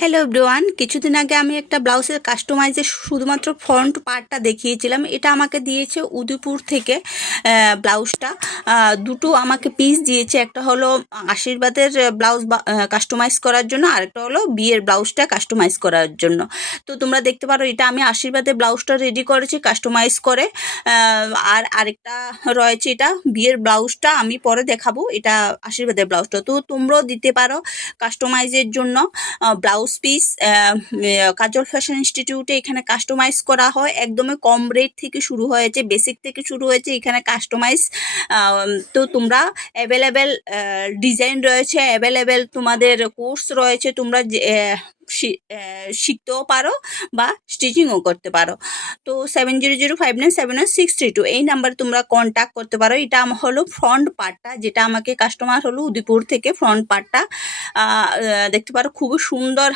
Hello everyone কিছুদিন আগে আমি একটা ব্লাউজের কাস্টমাইজের শুধুমাত্র ফ্রন্ট পার্টটা দেখিয়েছিলাম। এটা আমাকে দিয়েছে উদয়পুর থেকে ব্লাউজটা। দুটো আমাকে পিস দিয়েছে, একটা হলো আশীর্বাদের ব্লাউজ কাস্টমাইজ করার জন্য আরেকটা হলো বিয়ের ব্লাউজটা কাস্টমাইজ করার জন্য। তো তোমরা দেখতে পারো, এটা আমি আশীর্বাদের ব্লাউজটা রেডি করেছি কাস্টমাইজ করে। আর আরেকটা রয়েছে এটা, বিয়ের ব্লাউজটা আমি পরে দেখাবো, এটা আশীর্বাদের ব্লাউজটা। তো তোমরাও দিতে পারো কাস্টমাইজের জন্য ব্লাউজ পিস কাজল ফ্যাশন ইনস্টিটিউটে এখানে কাস্টমাইজ করা হয়। একদমই কম রেট থেকে শুরু হয়েছে বেসিক থেকে শুরু হয়েছে, এখানে কাস্টমাইজ তো তোমরা অ্যাভেলেবেল ডিজাইন রয়েছে অ্যাভেলেবেল তোমাদের কোর্স রয়েছে, তোমরা শিখতেও পারো বা স্টিচিংও করতে পারো। তো seven zero zero five nine seven six three two এই নাম্বারে তোমরা কন্ট্যাক্ট করতে পারো। এটা হলো ফ্রন্ট পার্টটা যেটা আমাকে কাস্টমার হলো উদয়পুর থেকে ফ্রন্ট পার্টটা দেখতে পারো খুবই সুন্দর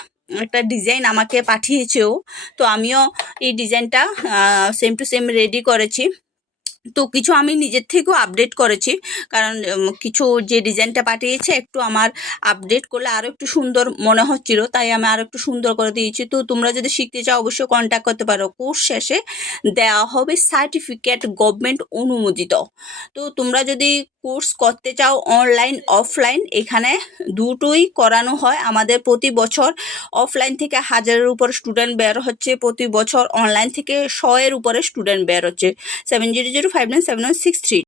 একটা ডিজাইন আমাকে পাঠিয়েছেও। তো আমিও এই ডিজাইনটা সেম টু সেম রেডি করেছি। তো কিছু আমি নিজের থেকেও আপডেট করেছি। কারণ কিছু যে ডিজাইনটা পাঠিয়েছে, একটু আমার আপডেট করলে আরও একটু সুন্দর মনে হচ্ছিল। তাই আমি আরও একটু সুন্দর করে দিয়েছি। তো তোমরা যদি শিখতে চাও, অবশ্যই কন্ট্যাক্ট করতে পারো। কোর্স শেষে দেওয়া হবে সার্টিফিকেট গভর্নমেন্ট অনুমোদিত। তো তোমরা যদি কোর্স করতে চাও অনলাইন অফলাইন এখানে দুটোই করানো হয়। আমাদের প্রতি বছর অফলাইন থেকে হাজারের উপর স্টুডেন্ট বের হচ্ছে। প্রতি বছর অনলাইন থেকে শয়ের উপরে স্টুডেন্ট বের হচ্ছে। Seven zero zero five nine seven six three